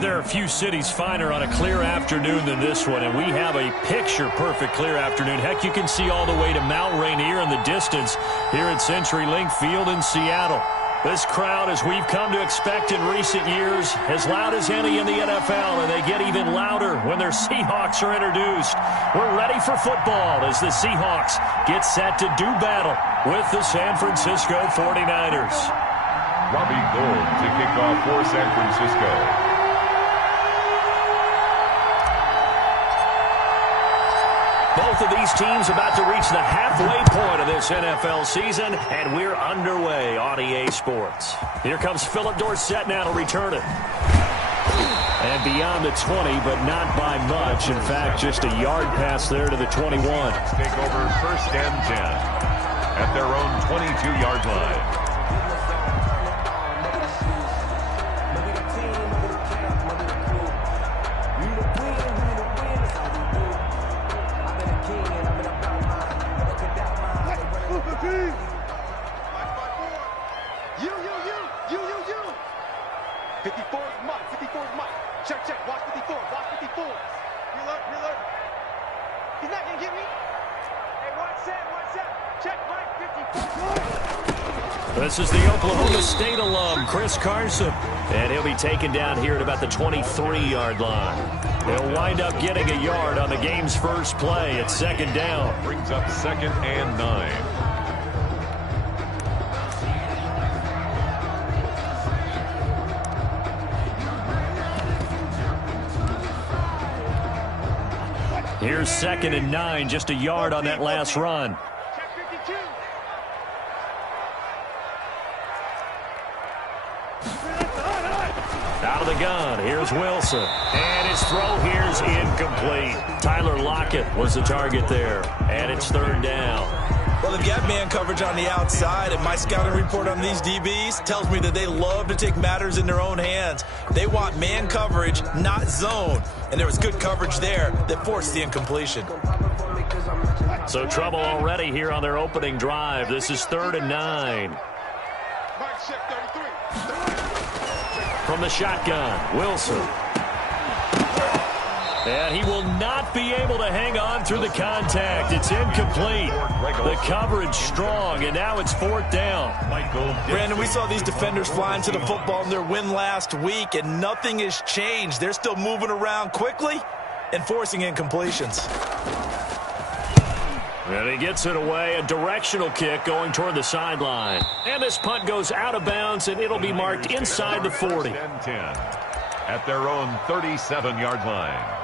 There are a few cities finer on a clear afternoon than this one, and we have a picture-perfect clear afternoon. Heck, you can see all the way to Mount Rainier in the distance here at CenturyLink Field in Seattle. This crowd, as we've come to expect in recent years, as loud as any in the NFL, and they get even louder when their Seahawks are introduced. We're ready for football as the Seahawks get set to do battle with the San Francisco 49ers. Robbie Gould to kick off for San Francisco. Both of these teams about to reach the halfway point of this NFL season, and we're underway on EA Sports. Here comes Philip Dorsett now to return it. And beyond the 20, but not by much. In fact, just a yard pass there to the 21. Take over 1st and 10 at their own 22-yard line. This is the Oklahoma State alum, Chris Carson. And he'll be taken down here at about the 23-yard line. He'll wind up getting a yard on the game's first play at 2nd down. Brings up 2nd and 9. Here's 2nd and 9, just a yard on that last run. Out of the gun, here's Wilson. And his throw here's incomplete. Tyler Lockett was the target there. And it's 3rd down. Well, they've got man coverage on the outside, and my scouting report on these DBs tells me that they love to take matters in their own hands. They want man coverage, not zone. And there was good coverage there that forced the incompletion. So trouble already here on their opening drive. This is 3rd and 9. From the shotgun, Wilson. And he will not be able to hang on through the contact. It's incomplete. The coverage strong, and now it's 4th down. Brandon, we saw these defenders flying to the football in their win last week, and nothing has changed. They're still moving around quickly and forcing incompletions. And he gets it away, a directional kick going toward the sideline. And this punt goes out of bounds, and it'll be marked inside the 40. 10 at their own 37-yard line.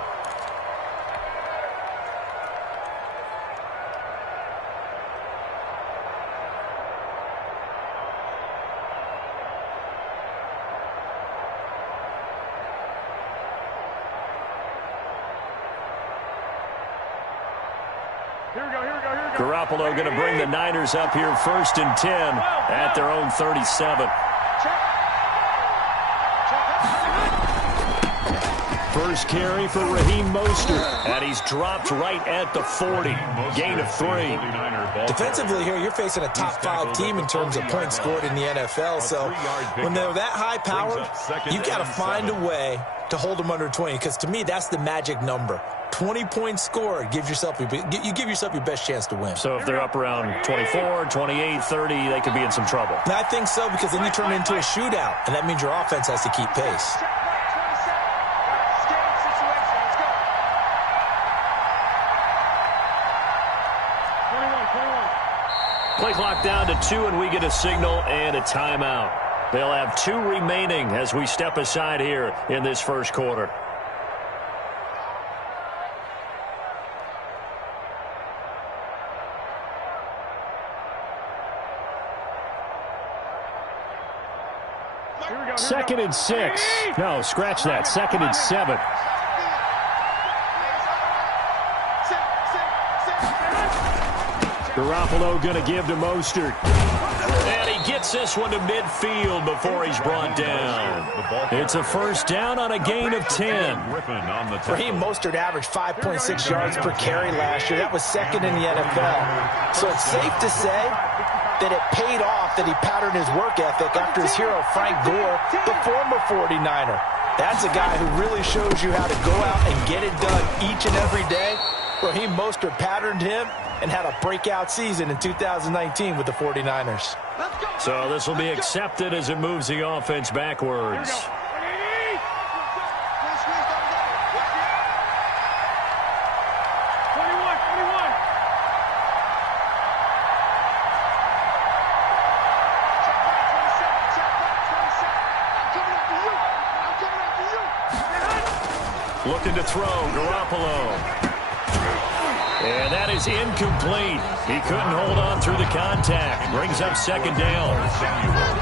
Garoppolo going to bring the Niners up here 1st and 10 at their own 37. First carry for Raheem Mostert, and he's dropped right at the 40. Gain of 3. Defensively here, you're facing a top-5 team in terms of points scored in the NFL, so when they're that high-powered, you've got to find a way to hold them under 20, because to me, that's the magic number. 20 points scored, you give yourself your best chance to win. So if they're up around 24, 28, 30, they could be in some trouble. And I think so, because then you turn it into a shootout, and that means your offense has to keep pace. Play clock down to 2, and we get a signal and a timeout. They'll have 2 remaining as we step aside here in this first quarter. Second and 6. No, scratch that. 2nd and 7. Garoppolo going to give to Mostert. And he gets this one to midfield before he's brought down. It's a first down on a gain of 10. Raheem Mostert averaged 5.6 yards per carry last year. That was second in the NFL. So it's safe to say that it paid off that he patterned his work ethic after his hero Frank Gore, the former 49er. That's a guy who really shows you how to go out and get it done each and every day. Raheem Mostert patterned him and had a breakout season in 2019 with the 49ers. So this will be accepted as it moves the offense backwards. Looking to throw, Garoppolo. And that is incomplete. He couldn't hold on through the contact. Brings up second down.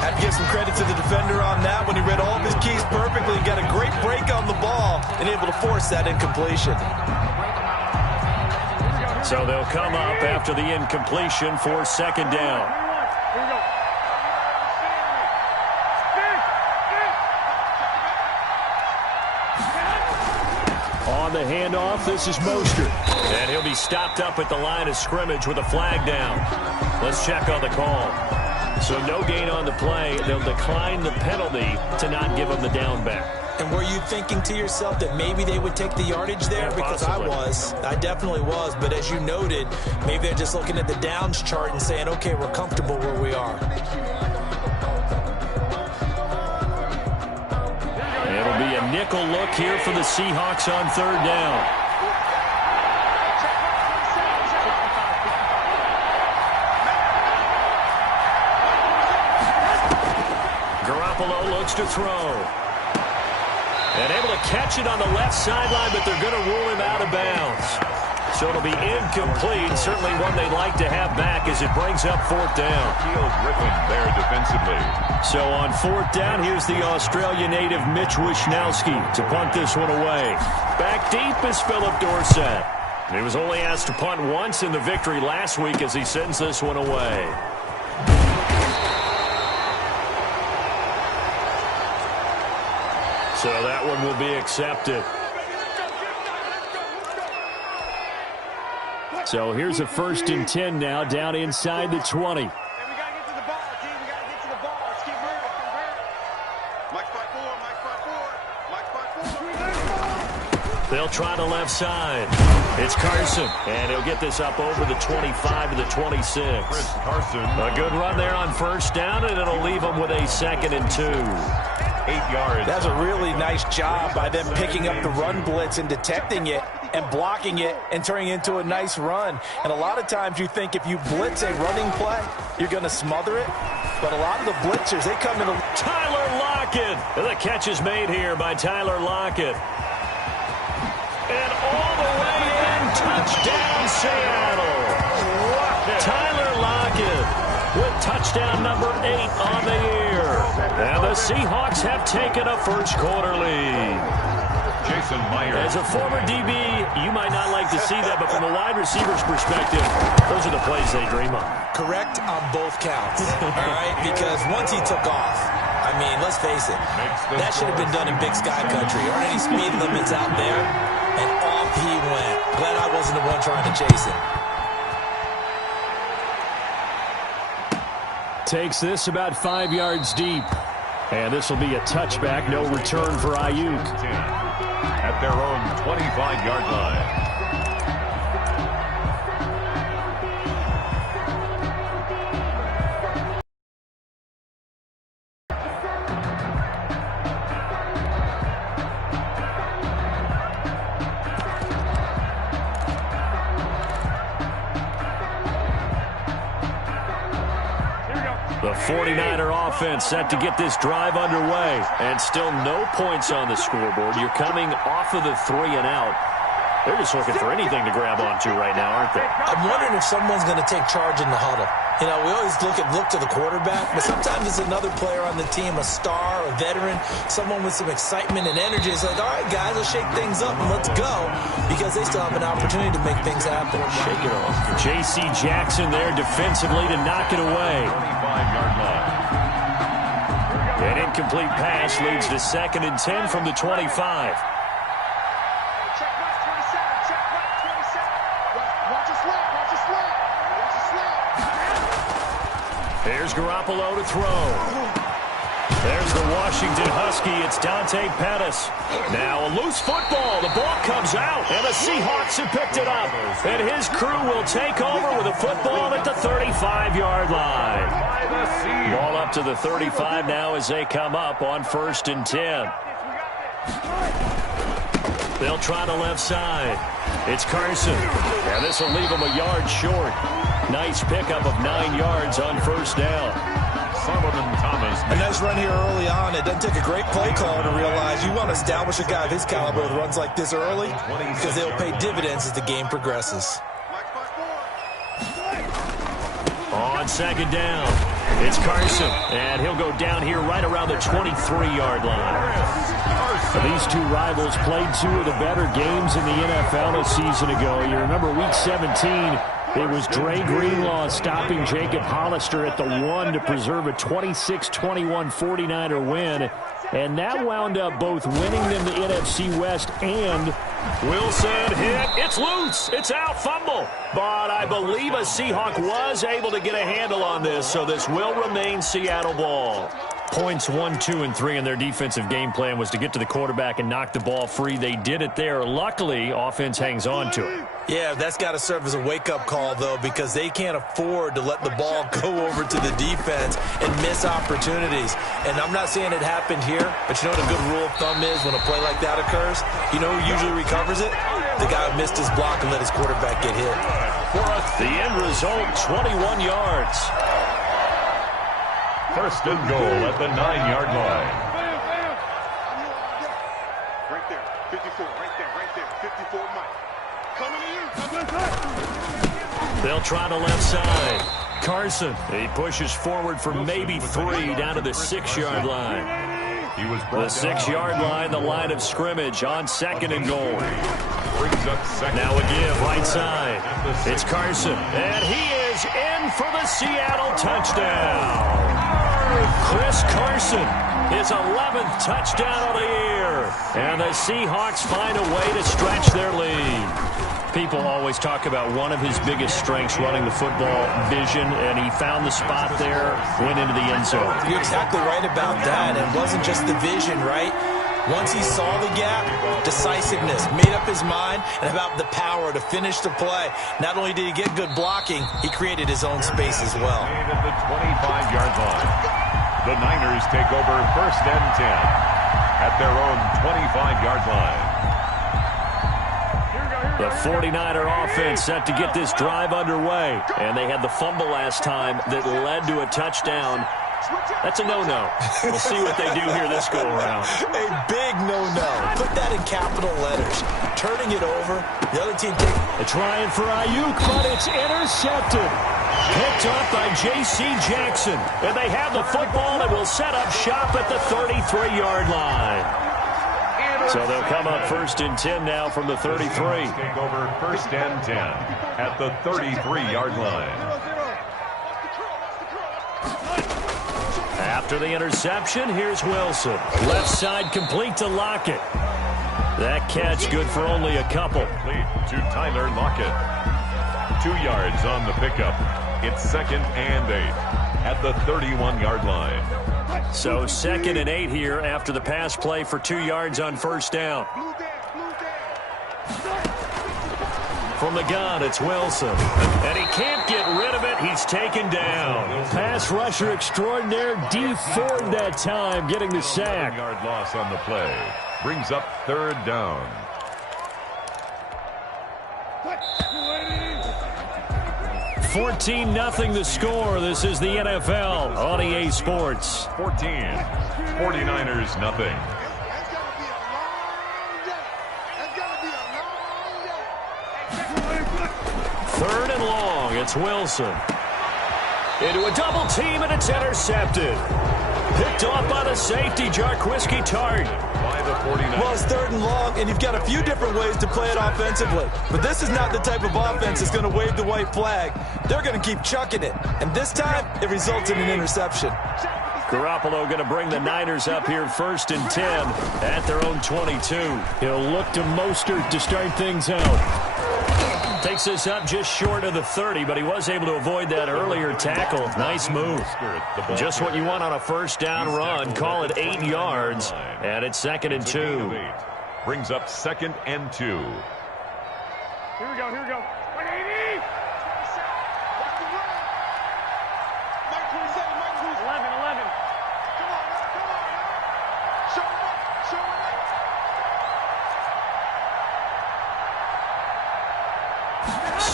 I'd give some credit to the defender on that when he read all of his keys perfectly and got a great break on the ball and able to force that incompletion. So they'll come up after the incompletion for second down. On the handoff, this is Mostert. And he'll be stopped up at the line of scrimmage with a flag down. Let's check on the call. So no gain on the play. They'll decline the penalty to not give him the down back. And were you thinking to yourself that maybe they would take the yardage there? Yeah, because possibly. I definitely was. But as you noted, maybe they're just looking at the downs chart and saying, okay, we're comfortable where we are. It'll be a nickel look here for the Seahawks on third down. Garoppolo looks to throw. And able to catch it on the left sideline, but they're going to rule him out of bounds. So it'll be incomplete, certainly one they'd like to have back as it brings up fourth down. Keels Griffin there defensively. So on fourth down, here's the Australia native Mitch Wishnowsky to punt this one away. Back deep is Philip Dorsett. He was only asked to punt once in the victory last week as he sends this one away. So that one will be accepted. So here's a 1st and 10 now down inside the 20. They'll try the left side. It's Carson, and he'll get this up over the 25 to the 26. Chris Carson. A good run there on first down, and it'll leave them with a 2nd and 2. 8 yards. That's a really nice job by them picking up the run blitz and detecting it and blocking it and turning it into a nice run. And a lot of times you think if you blitz a running play, you're going to smother it. But a lot of the blitzers, they come in. Tyler Lockett. The catch is made here by Tyler Lockett. And all the way in, touchdown Seattle. Tyler Lockett with touchdown number 8 on the year. And the Seahawks have taken a first quarter lead. Jason Myers. As a former DB, you might not like to see that, but from a wide receiver's perspective, those are the plays they dream of. Correct on both counts, all right? Because once he took off, I mean, let's face it, that should have been done in Big Sky Country. Aren't any speed limits out there? And off he went. Glad I wasn't the one trying to chase him. Takes this about 5 yards deep. And this will be a touchback, no return for Ayuk. At their own 25-yard line. The 49er offense set to get this drive underway. And still no points on the scoreboard. You're coming off of the 3 and out. They're just looking for anything to grab onto right now, aren't they? I'm wondering if someone's going to take charge in the huddle. You know, we always look to the quarterback, but sometimes it's another player on the team, a star, a veteran, someone with some excitement and energy. It's like, all right, guys, let's shake things up and let's go, because they still have an opportunity to make things happen. Shake it off. J.C. Jackson there defensively to knock it away. 25-yard line. An incomplete pass leads to 2nd and 10 from the 25. Here's Garoppolo to throw. There's the Washington Husky. It's Dante Pettis. Now a loose football. The ball comes out, and the Seahawks have picked it up. And his crew will take over with a football at the 35-yard line. Ball up to the 35 now as they come up on 1st and 10. They'll try the left side. It's Carson. And this will leave him a yard short. Nice pickup of 9 yards on 1st down. Solomon Thomas. A nice run here early on. It doesn't take a great play caller to realize you want to establish a guy of his caliber with runs like this early because they'll pay dividends as the game progresses. On 2nd down, it's Carson, and he'll go down here right around the 23-yard line. These two rivals played 2 of the better games in the NFL a season ago. You remember Week 17, it was Dre Greenlaw stopping Jacob Hollister at the 1 to preserve a 26-21 49er win. And that wound up both winning them the NFC West and Wilson hit. It's loose. It's out. Fumble. But I believe a Seahawk was able to get a handle on this, so this will remain Seattle ball. Points 1, 2, and 3 in their defensive game plan was to get to the quarterback and knock the ball free. They did it there. Luckily, offense hangs on to it. Yeah, that's got to serve as a wake-up call, though, because they can't afford to let the ball go over to the defense and miss opportunities. And I'm not saying it happened here, but you know what a good rule of thumb is when a play like that occurs? You know who usually recovers it? The guy who missed his block and let his quarterback get hit. The end result, 21 yards. 1st and goal at the 9-yard line. Right there, 54, right there, 54, Mike. Coming in. They'll try the left side. Carson, he pushes forward for maybe 3 down to the 6-yard line. The 6-yard line, the line of scrimmage on 2nd and goal. Now a give, right side. It's Carson, and he is in for the Seattle touchdown. Chris Carson, his 11th touchdown of the year. And the Seahawks find a way to stretch their lead. People always talk about one of his biggest strengths running the football, vision, and he found the spot there, went into the end zone. You're exactly right about that. It wasn't just the vision, right? Once he saw the gap, decisiveness, made up his mind, and about the power to finish the play. Not only did he get good blocking, he created his own space as well. At the 25-yard line. The Niners take over 1st and 10 at their own 25-yard line. The 49er offense set to get this drive underway. And they had the fumble last time that led to a touchdown. That's a no-no. We'll see what they do here this go-around. A big no-no. Put that in capital letters. Turning it over. The other team They're trying for Ayuk, but it's intercepted. Picked up by J.C. Jackson. And they have the football that will set up shop at the 33-yard line. So they'll come up 1st and 10 now from the 33. Take over 1st and 10 at the 33-yard line. After the interception, here's Wilson. Left side complete to Lockett. That catch good for only a couple. Complete to Tyler Lockett. 2 yards on the pickup. It's 2nd and 8 at the 31-yard line. So 2nd and 8 here after the pass play for 2 yards on 1st down. From the gun, it's Wilson. And he can't get rid of it. He's taken down. Pass rusher extraordinaire, D Ford that time, getting the sack. 1-yard loss on the play. Brings up 3rd down. 14-0 the score. This is the NFL on EA Sports. 14. 49ers nothing. 3rd and long. It's Wilson. Into a double team, and it's intercepted. Picked off by the safety, Jarquiski Tart. By the 49ers. Well, it's 3rd and long, and you've got a few different ways to play it offensively. But this is not the type of offense that's going to wave the white flag. They're going to keep chucking it. And this time, it results in an interception. Garoppolo going to bring the Niners up here 1st and 10 at their own 22. He'll look to Mostert to start things out. Takes this up just short of the 30, but he was able to avoid that earlier tackle. Nice move. Just what you want on a first down run. Call it 8 yards, and it's 2nd and 2. Brings up 2nd and 2. Here we go, here we go. 180! Mike 27, Mike 27. 11. Come on, show him up, show him up.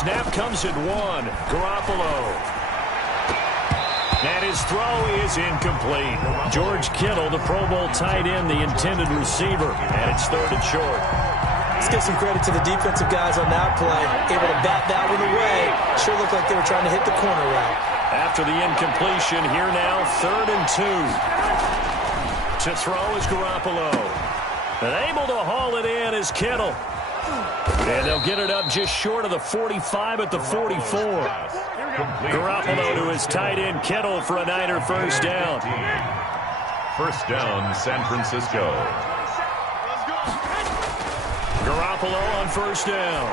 Snap comes at 1. Garoppolo. And his throw is incomplete. George Kittle, the Pro Bowl tight end, the intended receiver. And it's 3rd and short. Let's give some credit to the defensive guys on that play. Able to bat that one away. Sure looked like they were trying to hit the corner route. After the incompletion, here now, 3rd and 2. To throw is Garoppolo. And able to haul it in is Kittle. And they'll get it up just short of the 45 at the 44. Garoppolo to his tight end Kittle for a Niner first down. First down, San Francisco. Garoppolo on first down.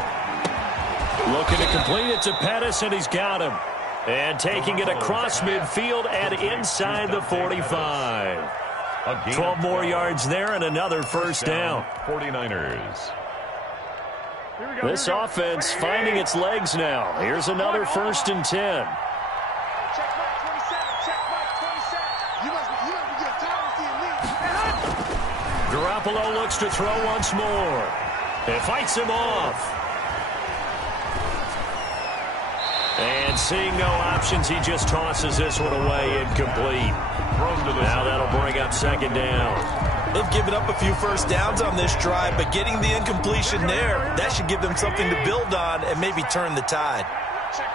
Looking to complete it to Pettis, and he's got him. And taking it across midfield and inside the 45. 12 more yards there and another first down. 49ers. This offense finding its legs now. Here's another 1st and 10. Check Mike 27, check Mike 27. You must be getting tired of seeing me. Garoppolo looks to throw once more. It fights him off. And seeing no options, he just tosses this one away, incomplete. Now that'll bring up 2nd down. They've given up a few first downs on this drive, but getting the incompletion there, that should give them something to build on and maybe turn the tide.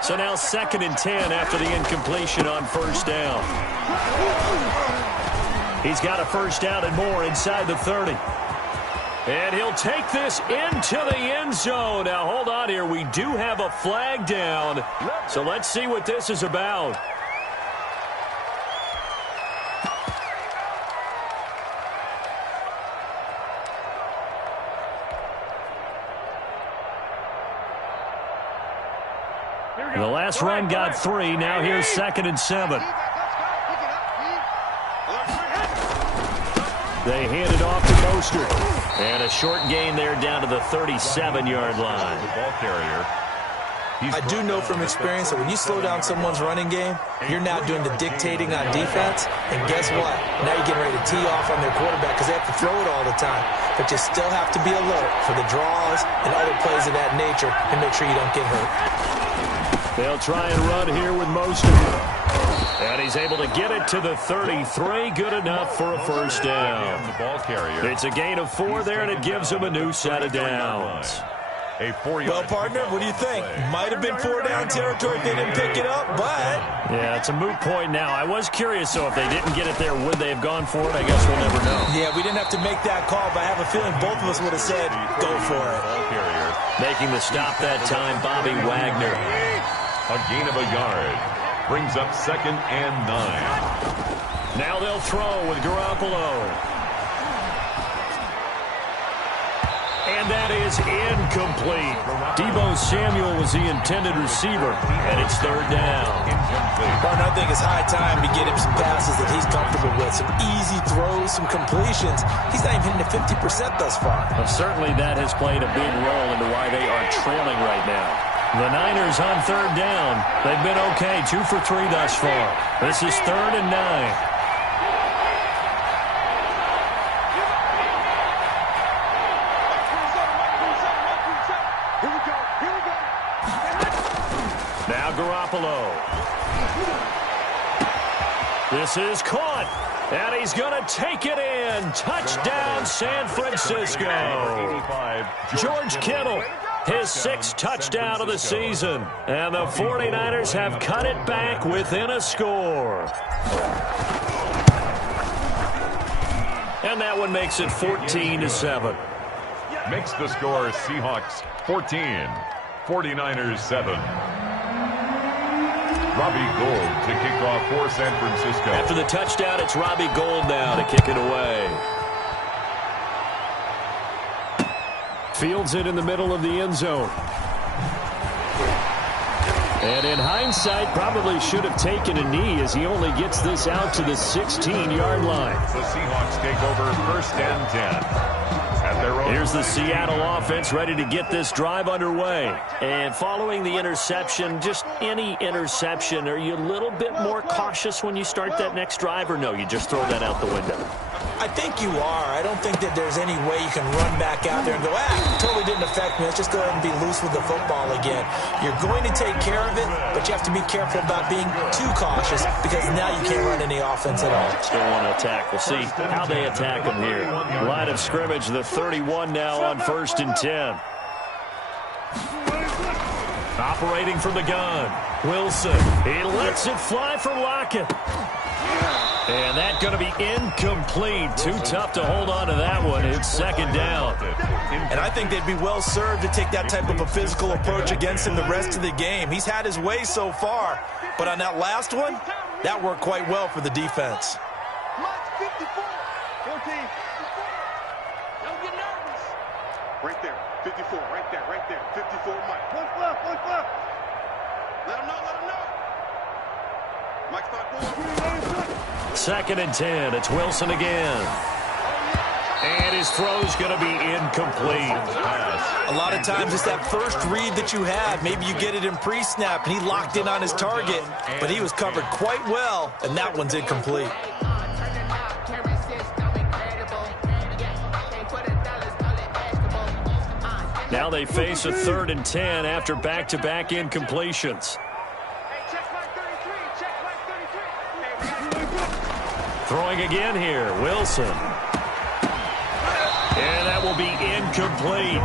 So now 2nd and 10 after the incompletion on first down. He's got a first down and more inside the 30. And he'll take this into the end zone. Now, hold on here. We do have a flag down. So let's see what this is about. The last run got 3. Now here's 2nd and 7. They hand it off to Mostert. And a short gain there down to the 37-yard line. The ball carrier. I do know from experience that when you slow down someone's running game, you're now doing the dictating on defense. And guess what? Now you're getting ready to tee off on their quarterback because they have to throw it all the time. But you still have to be alert for the draws and other plays of that nature and make sure you don't get hurt. They'll try and run here with Mostert. And he's able to get it to the 33. Good enough for a first down. The ball carrier. It's a gain of 4 there, and it gives him a new set of downs. Well, partner, what do you think? Might have been 4-down territory if they didn't pick it up, but... Yeah, it's a moot point now. I was curious, so if they didn't get it there, would they have gone for it? I guess we'll never know. Yeah, we didn't have to make that call, but I have a feeling both of us would have said, go for it. Making the stop that time, Bobby Wagner. A gain of a yard. Brings up 2nd and 9. Now they'll throw with Garoppolo. And that is incomplete. Deebo Samuel was the intended receiver, and it's 3rd down. Partner, I think it's high time to get him some passes that he's comfortable with. Some easy throws, some completions. He's not even hitting the 50% thus far. Well, certainly that has played a big role into why they are trailing right now. The Niners on 3rd down. They've been okay, 2 for 3 thus far. This is 3rd and 9. Now Garoppolo. This is caught. And he's going to take it in. Touchdown, San Francisco. George Kittle. His 6th touchdown of the season. And the 49ers have cut it back within a score. And that one makes it 14-7. Makes the score Seahawks 14, 49ers 7. Robbie Gould to kick off for San Francisco. After the touchdown, it's Robbie Gould now to kick it away. Fields it in the middle of the end zone. And in hindsight, probably should have taken a knee as he only gets this out to the 16-yard line. The Seahawks take over 1st and 10. At their own. Here's the Seattle offense ready to get this drive underway. And following the interception, just any interception, are you a little bit more cautious when you start that next drive, or no, you just throw that out the window? I think you are. I don't think that there's any way you can run back out there and go, totally didn't affect me. Let's just go ahead and be loose with the football again. You're going to take care of it, but you have to be careful about being too cautious because now you can't run any offense at all. Still want to attack. We'll see how they attack them here. Line of scrimmage, the 31 now on 1st and 10. Operating from the gun. Wilson. He lets it fly for Lockett. And that's going to be incomplete. Too tough to hold on to that one. It's 2nd down. And I think they'd be well served to take that type of a physical approach against him the rest of the game. He's had his way so far. But on that last one, that worked quite well for the defense. Right there, 54, right there, 54, Mike. One left. Let him know. Mike, start going. 2nd and 10. It's Wilson again. And his throw's going to be incomplete. A lot of times it's that first read that you have. Maybe you get it in pre-snap, and he locked in on his target, but he was covered quite well, and that one's incomplete. Now they face a 3rd and 10 after back-to-back incompletions. Throwing again here, Wilson. And that will be incomplete.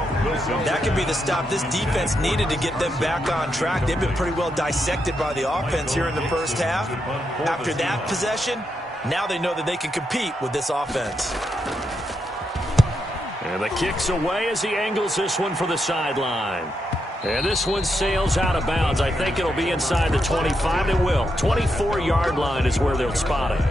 That could be the stop this defense needed to get them back on track. They've been pretty well dissected by the offense here in the first half. After that possession, now they know that they can compete with this offense. And the kick's away as he angles this one for the sideline. And this one sails out of bounds. I think it'll be inside the 25. It will. 24-yard line is where they'll spot it.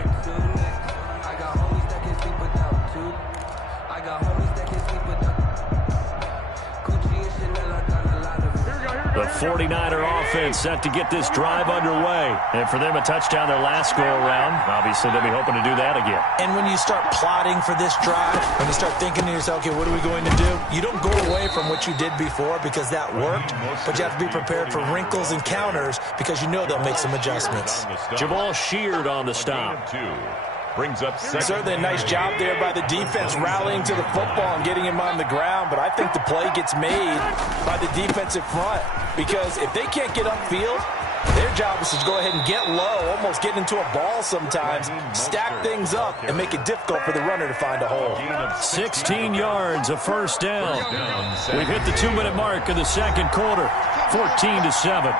The 49er offense set to get this drive underway. And for them, a touchdown their last go-around. Obviously, they'll be hoping to do that again. And when you start plotting for this drive, when you start thinking to yourself, okay, what are we going to do? You don't go away from what you did before because that worked, but you have to be prepared for wrinkles and counters because you know they'll make some adjustments. Jamal Sheard on the stop. Brings up certainly a nice job there by the defense rallying to the football and getting him on the ground, but I think the play gets made by the defensive front because if they can't get upfield, their job is to go ahead and get low, almost get into a ball sometimes, stack things up, and make it difficult for the runner to find a hole. 16 yards, a 1st down. We've hit the 2-minute mark of the 2nd quarter, 14-7.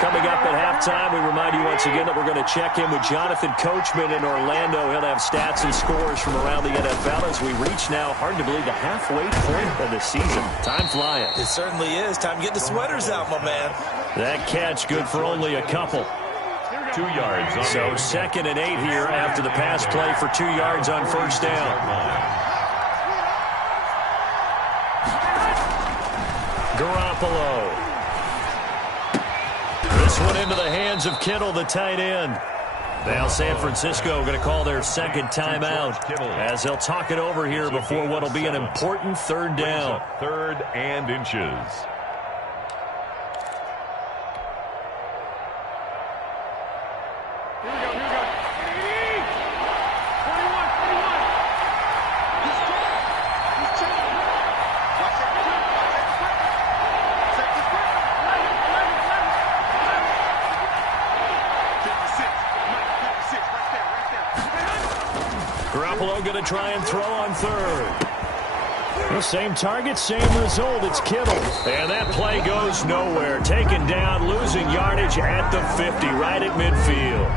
Coming up at halftime, we remind you once again that we're going to check in with Jonathan Coachman in Orlando. He'll have stats and scores from around the NFL as we reach now, hard to believe, the halfway point of the season. Time flying. It certainly is. Time to get the sweaters out, my man. That catch good for only a couple. 2 yards. So 2nd and 8 here after the pass play for 2 yards on 1st down. Garoppolo. This one into the hands of Kittle, the tight end. Now San Francisco going to call their 2nd timeout as they'll talk it over here before what will be an important 3rd down. 3rd and inches. Garoppolo going to try and throw on 3rd. The same target, same result. It's Kittle. And that play goes nowhere. Taken down, losing yardage at the 50, right at midfield.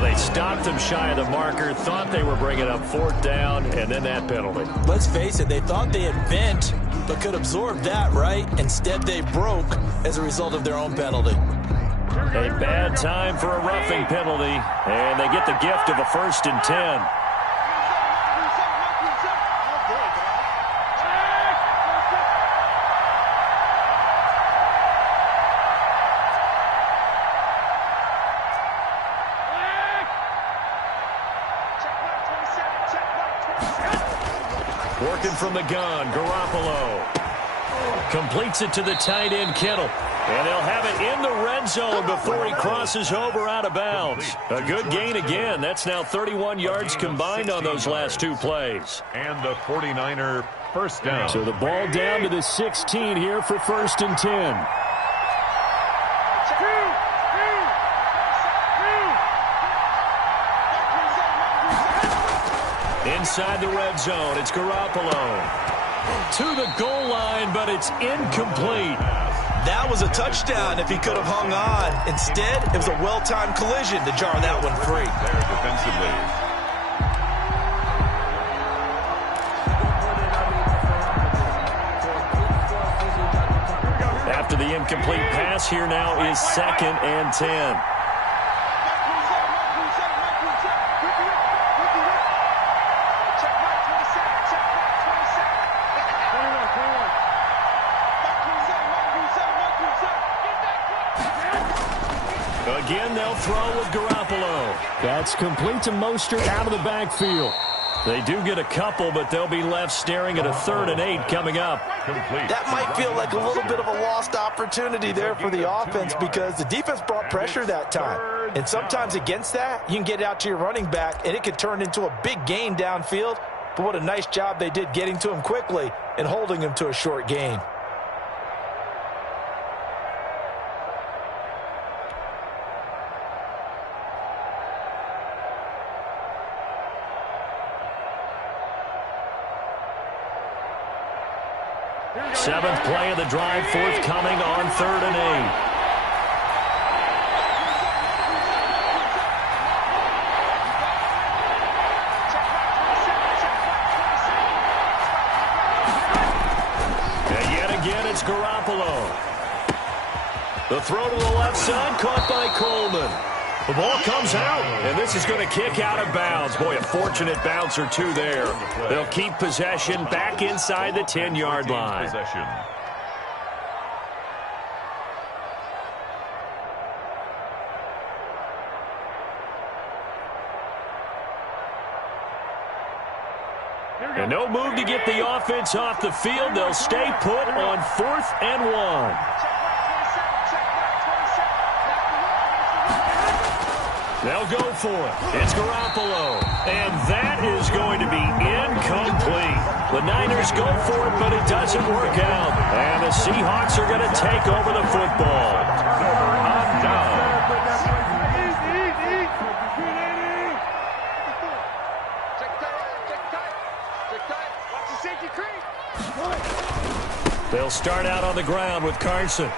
They stopped him shy of the marker, thought they were bringing up 4th down, and then that penalty. Let's face it, they thought they had bent, but could absorb that, right? Instead, they broke as a result of their own penalty. A bad time for a roughing penalty, and they get the gift of a 1st and 10. Working from the gun, Garoppolo. Completes it to the tight end, Kittle. And they'll have it in the red zone before he crosses over out of bounds. A good gain again. That's now 31 yards combined on those last two plays. And the 49er first down. So the ball down to the 16 here for 1st and 10. Inside the red zone, it's Garoppolo. To the goal line, but it's incomplete. That was a touchdown if he could have hung on. Instead, it was a well-timed collision to jar that one free. There defensively. After the incomplete pass, here now is 2nd and 10. Again, they'll throw with Garoppolo. That's complete to Mostert out of the backfield. They do get a couple, but they'll be left staring at a 3rd and 8 coming up. Complete. That might feel like a little bit of a lost opportunity there for the offense because the defense brought pressure that time. And sometimes against that, you can get out to your running back, and it could turn into a big gain downfield. But what a nice job they did getting to him quickly and holding him to a short gain. Seventh play of the drive, forthcoming on 3rd and 8. And yet again, it's Garoppolo. The throw to the left side, caught by Coleman. The ball comes out, and this is going to kick out of bounds. Boy, a fortunate bounce or two there. They'll keep possession back inside the 10-yard line. Possession. And no move to get the offense off the field. They'll stay put on 4th and 1. They'll go for it. It's Garoppolo. And that is going to be incomplete. The Niners go for it, but it doesn't work out. And the Seahawks are going to take over the football. On down. They'll start out on the ground with Carson.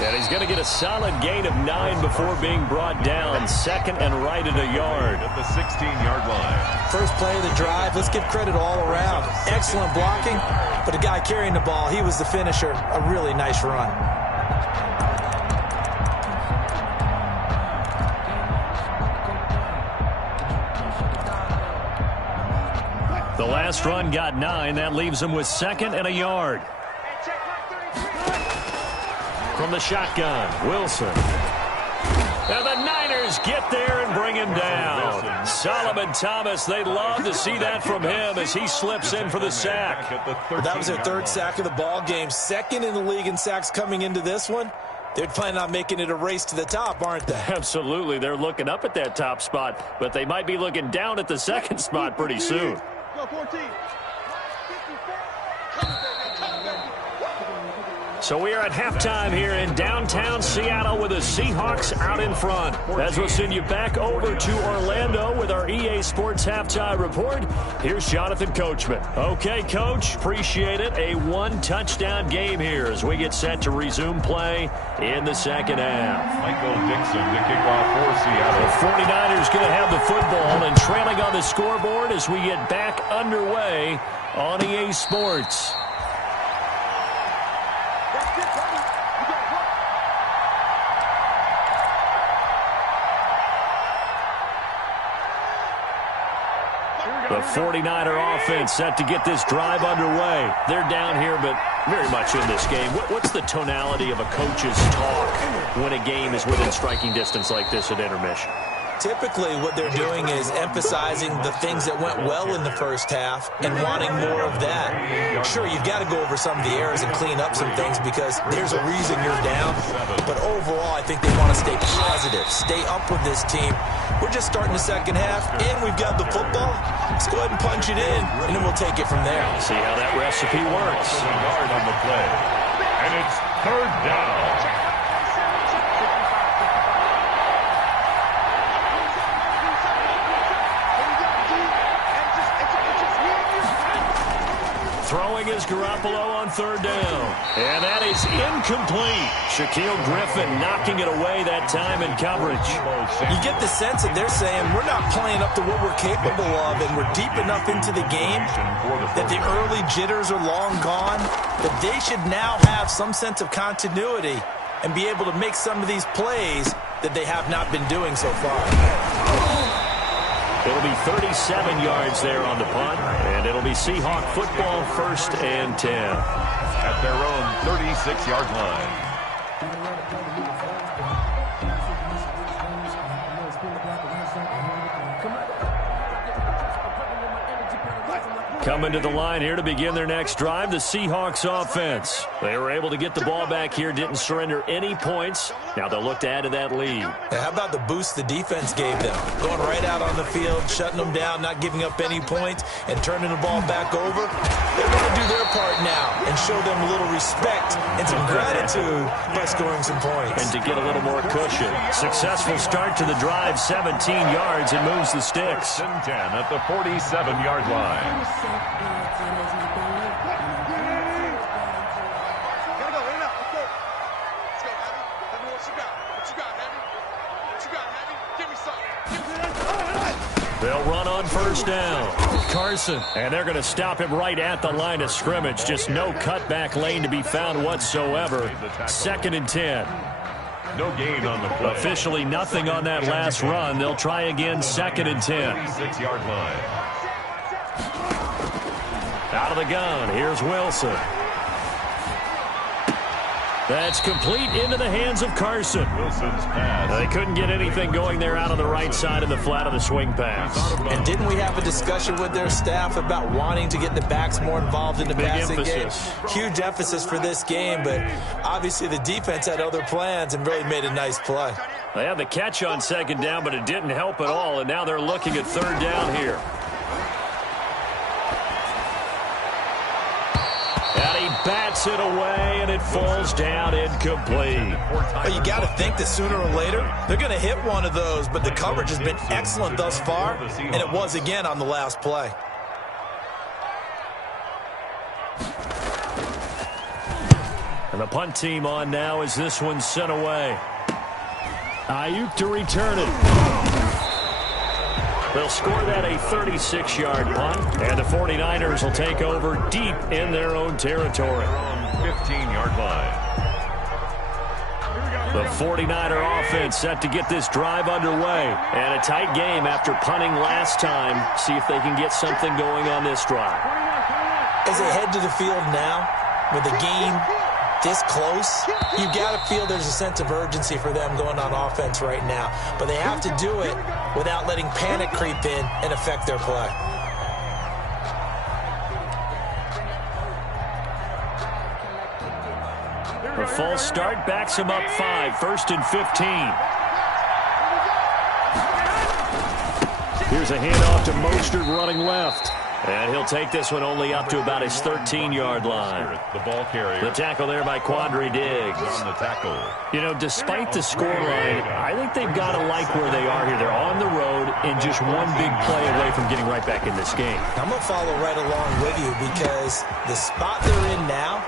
And he's going to get a solid gain of 9 before being brought down. 2nd and right at a yard. At the 16-yard line. First play of the drive, let's give credit all around. Excellent blocking, but the guy carrying the ball, he was the finisher. A really nice run. The last run got 9. That leaves him with 2nd and a yard. From the shotgun, Wilson. And the Niners get there and bring him down. Solomon Thomas, they'd love to see that from him as he slips in for the sack. That was their 3rd sack of the ball game. 2nd in the league in sacks coming into this one. They're planning on making it a race to the top, aren't they? Absolutely. They're looking up at that top spot, but they might be looking down at the 2nd spot pretty soon. Go 14. So we are at halftime here in downtown Seattle with the Seahawks out in front. As we'll send you back over to Orlando with our EA Sports Halftime Report. Here's Jonathan Coachman. Okay, Coach, appreciate it. A 1-touchdown game here as we get set to resume play in the 2nd half. Michael Dixon to kick off for Seattle. The 49ers going to have the football and trailing on the scoreboard as we get back underway on EA Sports. The 49er offense set to get this drive underway. They're down here, but very much in this game. What's the tonality of a coach's talk when a game is within striking distance like this at intermission? typically what they're doing is emphasizing the things that went well in the first half and wanting more of that. Sure, you've got to go over some of the errors and clean up some things because there's a reason you're down. But overall, I think they want to stay positive, stay up with this team. We're just starting the second half, and we've got the football. Let's go ahead and punch it in, and then we'll take it from there. See how that recipe works. Yard on the play. And it's third down. Throwing is Garoppolo on third down. And that is incomplete. Shaquille Griffin knocking it away that time in coverage. You get the sense that they're saying we're not playing up to what we're capable of, and we're deep enough into the game that the early jitters are long gone, that they should now have some sense of continuity and be able to make some of these plays that they have not been doing so far. It'll be 37 yards there on the punt, and it'll be Seahawk football, 1st and 10. At their own 36-yard line. Coming to the line here to begin their next drive, the Seahawks offense. They were able to get the ball back here, didn't surrender any points. Now they'll look to add to that lead. How about the boost the defense gave them? Going right out on the field, shutting them down, not giving up any points, and turning the ball back over. They want to do their part now and show them a little respect and some gratitude by scoring some points. And to get a little more cushion. Successful start to the drive, 17 yards, and moves the sticks. 10 at the 47-yard line. They'll run on first down. Carson, and they're going to stop him right at the line of scrimmage. Just no cutback lane to be found whatsoever. 2nd and 10. No gain on the play. Officially nothing on that last run. They'll try again, 2nd and 10. 36-yard line. Out of the gun, here's Wilson. That's complete into the hands of Carson. Wilson's pass. They couldn't get anything going there out on the right side of the flat of the swing pass. And didn't we have a discussion with their staff about wanting to get the backs more involved in the passing game? Huge emphasis for this game, but obviously the defense had other plans and really made a nice play. They had the catch on 2nd down, but it didn't help at all, and now they're looking at 3rd down here. Bats it away, and it falls down incomplete. Well, you got to think that sooner or later they're going to hit one of those, but the coverage has been excellent thus far, and it was again on the last play. And the punt team on now as this one's sent away. Ayuk to return it. They'll score that a 36-yard punt, and the 49ers will take over deep in their own territory. 15-yard line. The 49er offense set to get this drive underway. And a tight game after punting last time. See if they can get something going on this drive. As they head to the field now, with the game this close, you've got to feel there's a sense of urgency for them going on offense right now. But they have to do it without letting panic creep in and affect their play. A false start backs him up 5, 1st and 15. Here's a handoff to Mostert running left. And he'll take this one only up to about his 13-yard line. The ball carrier. The tackle there by Quandre Diggs. On the tackle. You know, despite the scoreline, I think they've got to like where they are here. They're on the road and just one big play away from getting right back in this game. I'm going to follow right along with you because the spot they're in now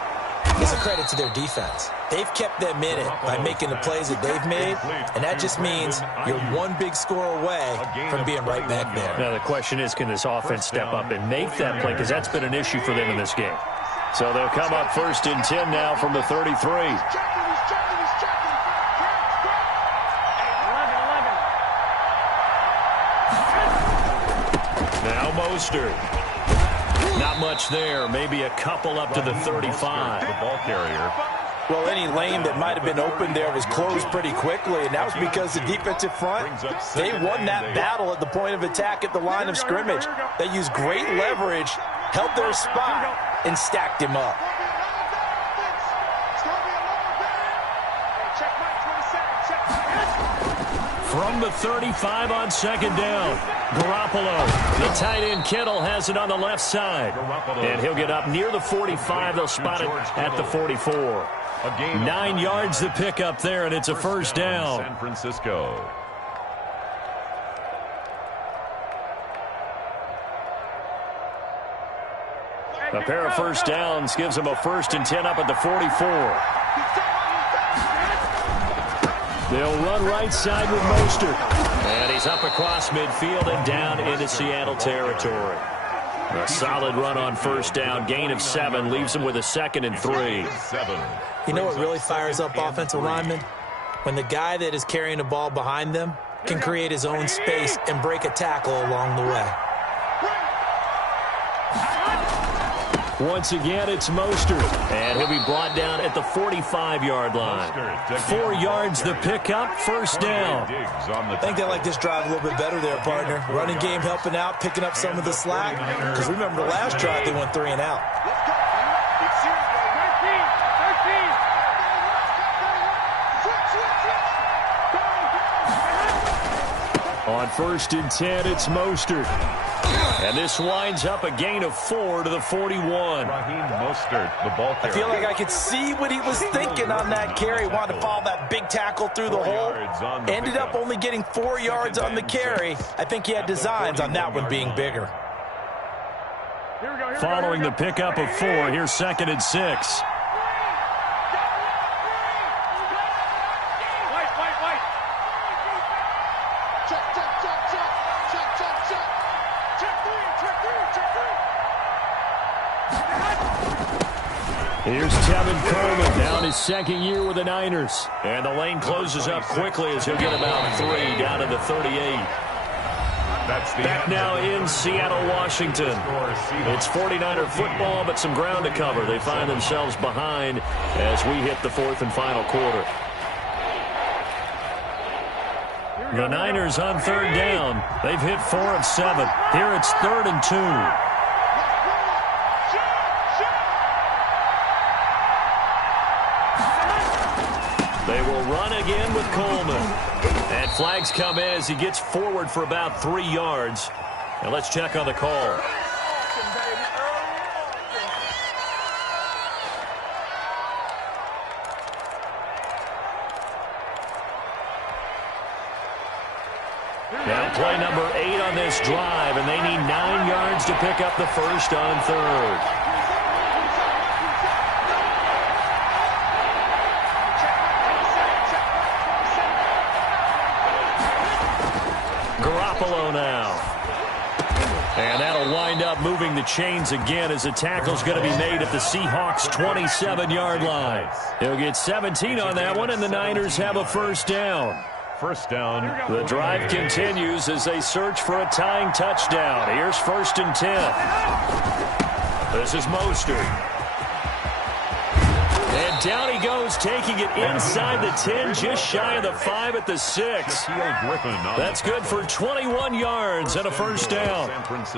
is a credit to their defense. They've kept them in it by making the plays that they've made, and that just means you're one big score away from being right back there. Now, the question is, can this offense step up and make that play? Because that's been an issue for them in this game. So they'll come up 1st and 10 now from the 33. Now Mostert. Not much there. Maybe a couple up to the 35. The ball carrier. Well, any lane that might have been open there was closed pretty quickly, and that was because the defensive front, they won that battle at the point of attack at the line of scrimmage. They used great leverage, held their spot, and stacked him up. From the 35 on second down, Garoppolo. The tight end Kittle has it on the left side. And he'll get up near the 45. They'll spot it at the 44. 9 yards to pick up there, and it's a first down. San Francisco. A pair of first downs gives them a 1st and 10 up at the 44. They'll run right side with Mostert. And he's up across midfield and down into Seattle territory. A solid run on first down. Gain of 7 leaves him with a 2nd and 3. You know what really fires up offensive linemen? When the guy that is carrying the ball behind them can create his own space and break a tackle along the way. Once again, it's Mostert. And he'll be brought down at the 45-yard line. 4 yards the pickup, first down. I think they like this drive a little bit better there, partner. Running game helping out, picking up some of the slack. Because remember the last drive, they went 3 and out. On 1st and 10, it's Mostert. And this winds up a gain of 4 to the 41. Mostert, the ball carrier. I feel like I could see what he was thinking on that carry. Wanted to follow that big tackle through the hole. Ended up only getting 4 yards on the carry. I think he had designs on that one being bigger. Following the pickup of 4, here's 2nd and 6. Here's Tevin Coleman, down his 2nd year with the Niners. And the lane closes up quickly as he'll get about 3 down to the 38. Back now in Seattle, Washington. It's 49er football, but some ground to cover. They find themselves behind as we hit the 4th and final quarter. The Niners on 3rd down. They've hit 4 of 7. Here it's 3rd and 2. They will run again with Coleman. And flags come in as he gets forward for about 3 yards. And let's check on the call. Now play number 8 on this drive, and they need 9 yards to pick up the first on 3rd. Garoppolo now. And that'll wind up moving the chains again as the tackle's going to be made at the Seahawks' 27-yard line. He'll get 17 on that one, and the Niners have a first down. First down. The drive continues as they search for a tying touchdown. Here's 1st and 10. This is Mostert. And down he goes, taking it inside the 10, just shy of the 5 at the 6. That's good for 21 yards and a first down.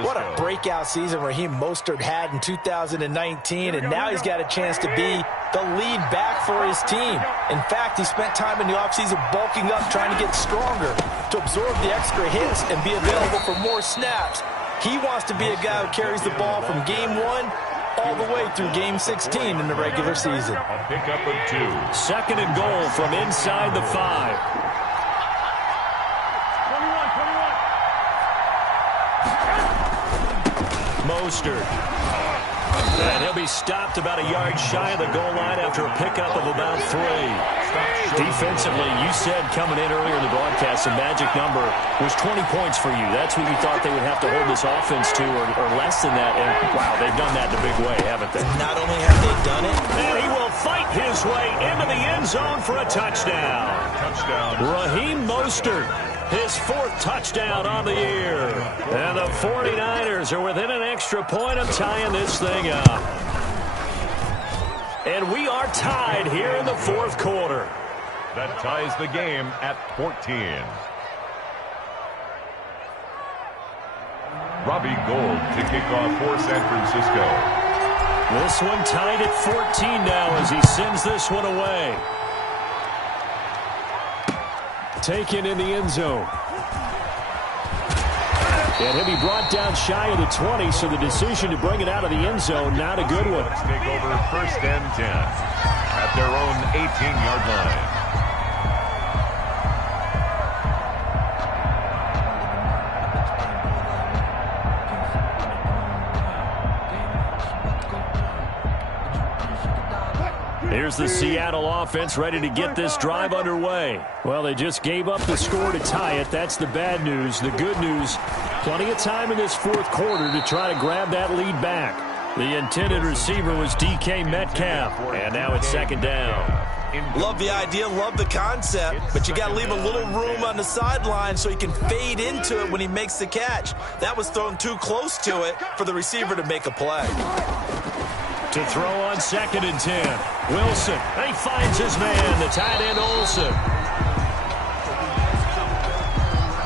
What a breakout season Raheem Mostert had in 2019, and now he's got a chance to be the lead back for his team. In fact, he spent time in the offseason bulking up, trying to get stronger to absorb the extra hits and be available for more snaps. He wants to be a guy who carries the ball from game 1 all the way through game 16 in the regular season. A pickup of 2. 2nd and goal from inside the 5. 21. Mostert. And he'll be stopped about a yard shy of the goal line after a pickup of about 3. Defensively, you said coming in earlier in the broadcast, the magic number was 20 points for you. That's what you thought they would have to hold this offense to, or less than that. And, wow, they've done that in a big way, haven't they? Not only have they done it, and he will fight his way into the end zone for a touchdown. Raheem Mostert, his 4th touchdown on the year. And the 49ers are within an extra point of tying this thing up. And we are tied here in the fourth quarter. That ties the game at 14. Robbie Gould to kick off for San Francisco. This one tied at 14 now as he sends this one away. Taken in the end zone. And he'll be brought down shy of the 20, so the decision to bring it out of the end zone, not a good one. Let's take over 1st and 10 at their own 18-yard line. Here's the Seattle offense ready to get this drive underway. Well, they just gave up the score to tie it. That's the bad news. The good news, plenty of time in this fourth quarter to try to grab that lead back. The intended receiver was DK Metcalf, and now it's 2nd down. Love the idea, love the concept, but you got to leave a little room on the sideline so he can fade into it when he makes the catch. That was thrown too close to it for the receiver to make a play. To throw on 2nd and 10. Wilson, he finds his man, the tight end Olsen.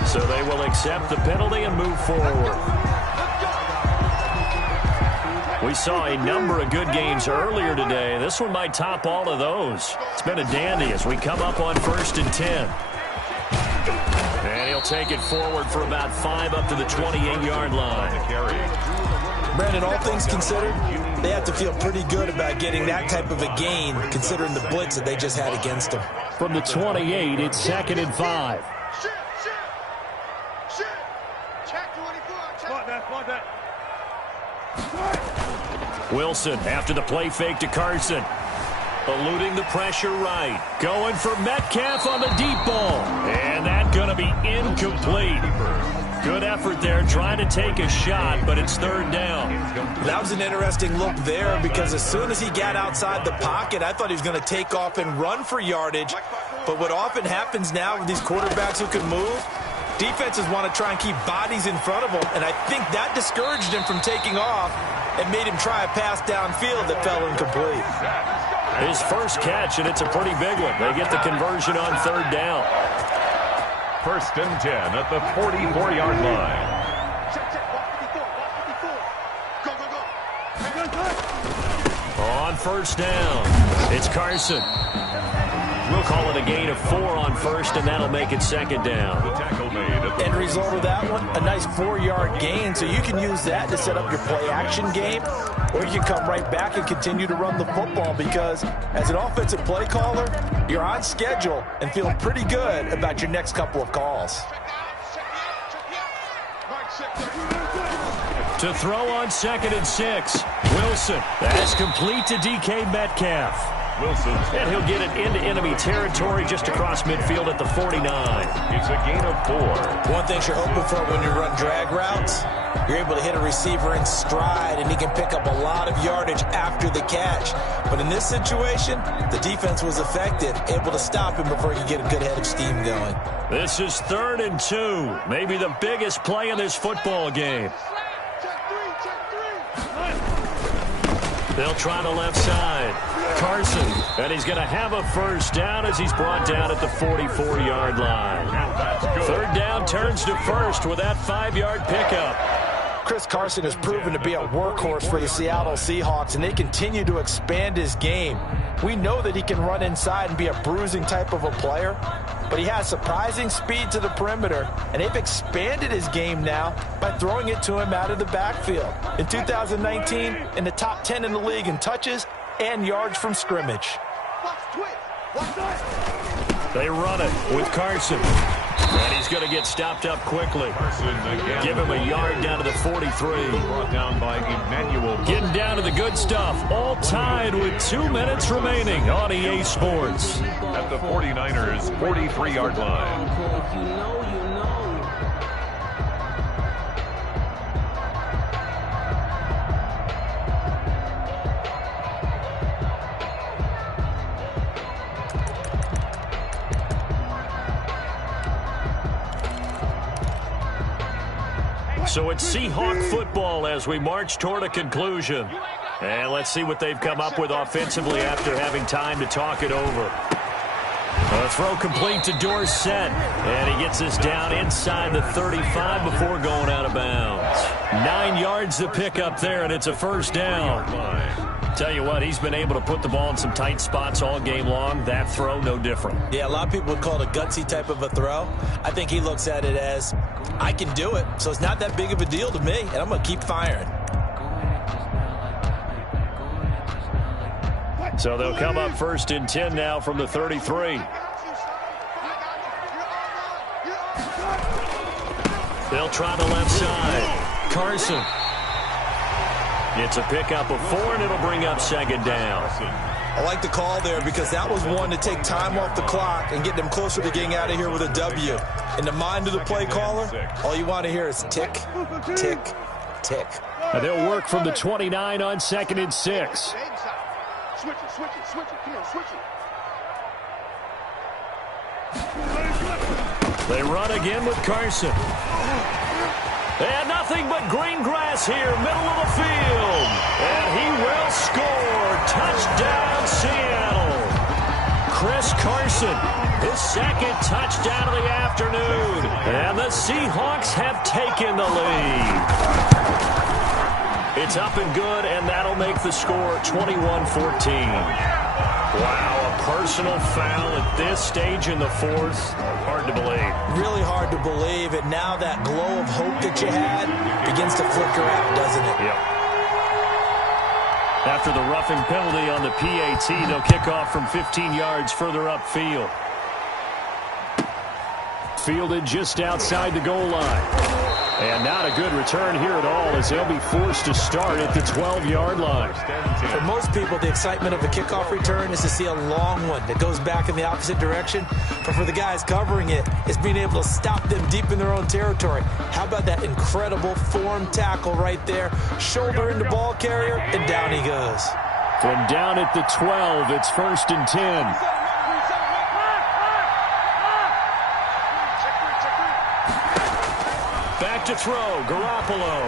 So they will accept the penalty and move forward. We saw a number of good games earlier today. This one might top all of those. It's been a dandy as we come up on 1st and 10. And he'll take it forward for about 5 up to the 28-yard line. Brandon, all things considered, they have to feel pretty good about getting that type of a gain, considering the blitz that they just had against them. From the 28, it's 2nd and 5. Check 24. Spot that. Wilson after the play fake to Carson. Eluding the pressure right. Going for Metcalf on the deep ball. And that's going to be incomplete. Good effort there, trying to take a shot, but it's 3rd down. That was an interesting look there because as soon as he got outside the pocket, I thought he was going to take off and run for yardage. But what often happens now with these quarterbacks who can move, defenses want to try and keep bodies in front of them, and I think that discouraged him from taking off and made him try a pass downfield that fell incomplete. His first catch, and it's a pretty big one. They get the conversion on 3rd down. 1st and 10 at the 44-yard line. On 1st down, it's Carson. We'll call it a gain of 4 on 1st, and that'll make it 2nd down. The tackle made. End result of that one, a nice 4-yard gain, so you can use that to set up your play-action game, or you can come right back and continue to run the football because as an offensive play caller, you're on schedule and feeling pretty good about your next couple of calls. To throw on 2nd and 6, Wilson. That's complete to DK Metcalf. Wilson. And he'll get it into enemy territory just across midfield at the 49. It's a gain of 4. One thing you're hoping for when you run drag routes, you're able to hit a receiver in stride, and he can pick up a lot of yardage after the catch. But in this situation, the defense was effective, able to stop him before he could get a good head of steam going. This is 3rd and 2, maybe the biggest play in this football game. They'll try the left side. Carson, and he's going to have a 1st down as he's brought down at the 44-yard line. 3rd down turns to 1st with that 5-yard pickup. Chris Carson has proven to be a workhorse for the Seattle Seahawks, and they continue to expand his game. We know that he can run inside and be a bruising type of a player, but he has surprising speed to the perimeter, and they've expanded his game now by throwing it to him out of the backfield. In 2019, in the top 10 in the league in touches and yards from scrimmage. They run it with Carson. And he's going to get stopped up quickly. Give him a yard down to the 43. Brought down by Emmanuel. Getting down to the good stuff. All tied with 2 minutes remaining on EA Sports. At the 49ers' 43-yard line. So it's Seahawk football as we march toward a conclusion. And let's see what they've come up with offensively after having time to talk it over. A throw complete to Dorsett. And he gets this down inside the 35 before going out of bounds. 9 yards to pick up there, and it's a first down. Tell you what, he's been able to put the ball in some tight spots all game long. That throw, no different. Yeah, a lot of people would call it a gutsy type of a throw. I think he looks at it as, I can do it, so it's not that big of a deal to me, and I'm going to keep firing. So they'll come up first and 10 now from the 33. They'll try the left side. Carson. It's a pickup of 4, and it'll bring up second down. I like the call there because that was one to take time off the clock and get them closer to getting out of here with a W. In the mind of the play caller, all you want to hear is tick, tick, tick. And they'll work from the 29 on 2nd and 6. Switch it, switch it, switch it. Come on, switch it. They run again with Carson. And nothing but green grass here, middle of the field. And he will score. Touchdown, Seattle. Chris Carson, his second touchdown of the afternoon. And the Seahawks have taken the lead. It's up and good, and that'll make the score 21-14. Wow, a personal foul at this stage in the fourth. Hard to believe. Really hard to believe, and now that glow of hope that you had begins to flicker out, doesn't it? Yep. After the roughing penalty on the PAT, they'll kick off from 15 yards further upfield. Fielded just outside the goal line. And not a good return here at all as they'll be forced to start at the 12-yard line. For most people, the excitement of a kickoff return is to see a long one that goes back in the opposite direction. But for the guys covering it, it's being able to stop them deep in their own territory. How about that incredible form tackle right there? Shoulder into ball carrier, and down he goes. From down at the 12, it's 1st and 10. Back to throw, Garoppolo.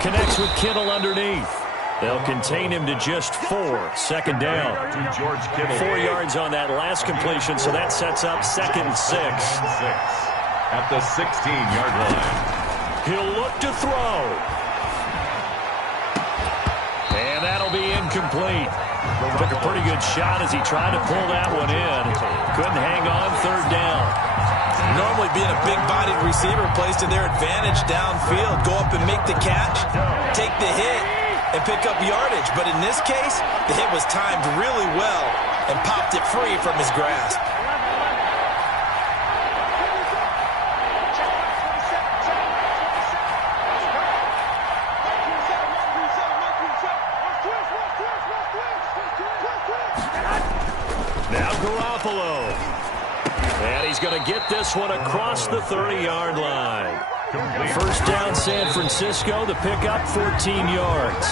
Connects with Kittle underneath. They'll contain him to just 4. 2nd down. 4 yards on that last completion, so that sets up 2nd and 6. At the 16-yard line. He'll look to throw. And that'll be incomplete. Took a pretty good shot as he tried to pull that one in. Couldn't hang on, 3rd down. Normally being a big-bodied receiver plays to their advantage downfield. Go up and make the catch, take the hit, and pick up yardage. But in this case, the hit was timed really well and popped it free from his grasp. Now Garoppolo. And he's going to get this one across the 30-yard line. 1st down, San Francisco. The pickup, 14 yards.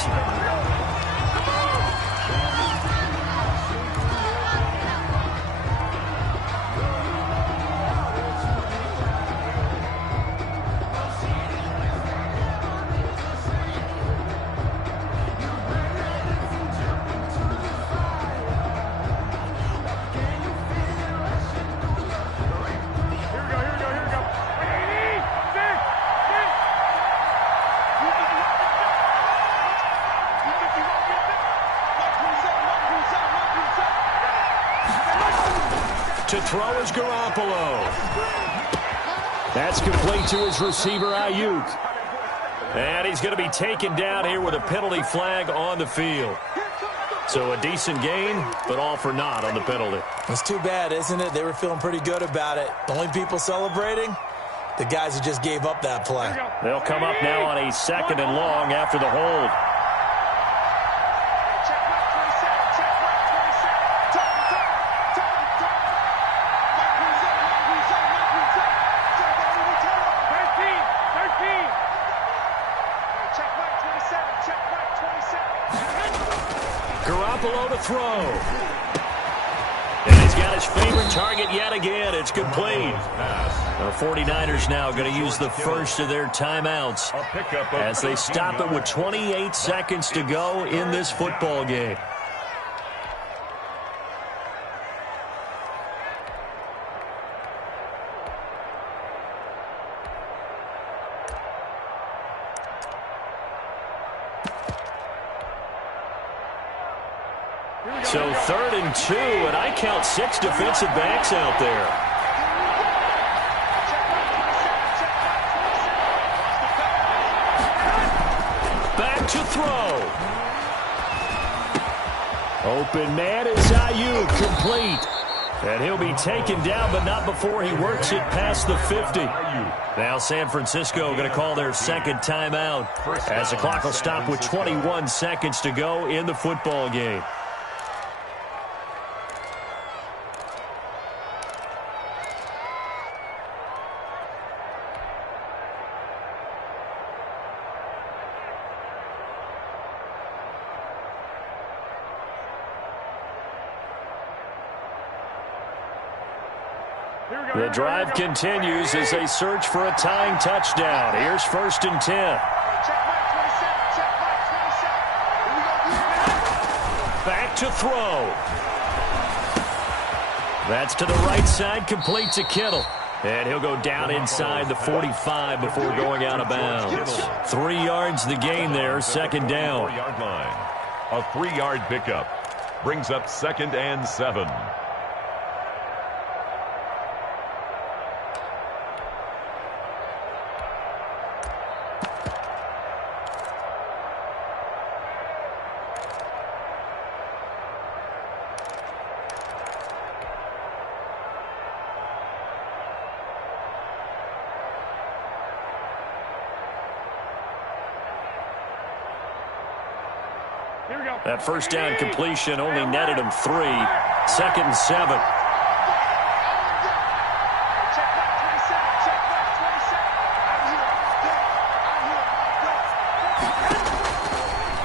To throw is Garoppolo. That's complete to his receiver, Ayuk. And he's going to be taken down here with a penalty flag on the field. So a decent gain, but all for naught on the penalty. It's too bad, isn't it? They were feeling pretty good about it. The only people celebrating, the guys who just gave up that play. They'll come up now on a 2nd and long after the hold. Garoppolo to throw. And he's got his favorite target yet again. It's complete. The 49ers now going to use the first of their timeouts as they stop it with 28 seconds to go in this football game. So 3rd and 2, and I count 6 defensive backs out there. Back to throw. Open man is Ayuk, complete. And he'll be taken down, but not before he works it past the 50. Now San Francisco going to call their second timeout as the clock will stop with 21 seconds to go in the football game. The drive continues as they search for a tying touchdown. Here's 1st and 10. Back to throw. That's to the right side, complete to Kittle. And he'll go down inside the 45 before going out of bounds. 3 yards the gain there, 2nd down. A 3-yard pickup brings up 2nd and 7. That first down completion only netted him 3. 2nd and 7.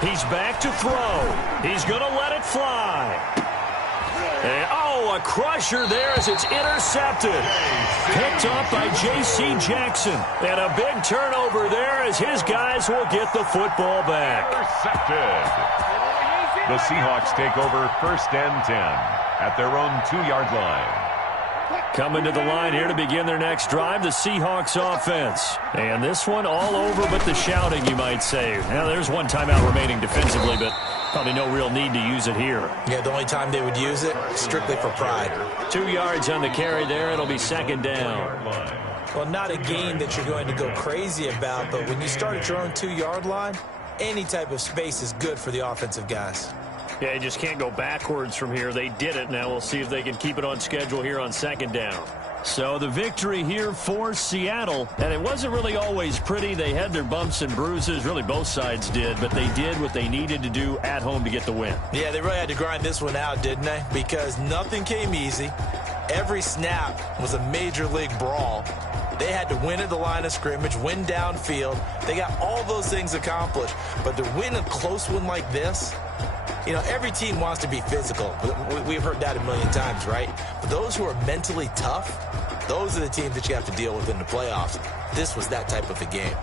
He's back to throw. He's going to let it fly. And, a crusher there as it's intercepted. Picked up by J.C. Jackson. And a big turnover there as his guys will get the football back. Intercepted. The Seahawks take over 1st and 10 at their own 2-yard line. Coming to the line here to begin their next drive, the Seahawks offense. And this one all over but the shouting, you might say. Now, there's one timeout remaining defensively, but probably no real need to use it here. Yeah, the only time they would use it, strictly for pride. 2 yards on the carry there. It'll be 2nd down. Well, not a game that you're going to go crazy about, but when you start at your own 2-yard line, any type of space is good for the offensive guys. Yeah, you just can't go backwards from here. They did it. Now we'll see if they can keep it on schedule here on 2nd down. So the victory here for Seattle, and it wasn't really always pretty. They had their bumps and bruises. Really, both sides did, but they did what they needed to do at home to get the win. Yeah, they really had to grind this one out, didn't they? Because nothing came easy. Every snap was a major league brawl. They had to win at the line of scrimmage, win downfield. They got all those things accomplished. But to win a close one like this, you know, every team wants to be physical. We've heard that a million times, right? But those who are mentally tough, those are the teams that you have to deal with in the playoffs. This was that type of a game.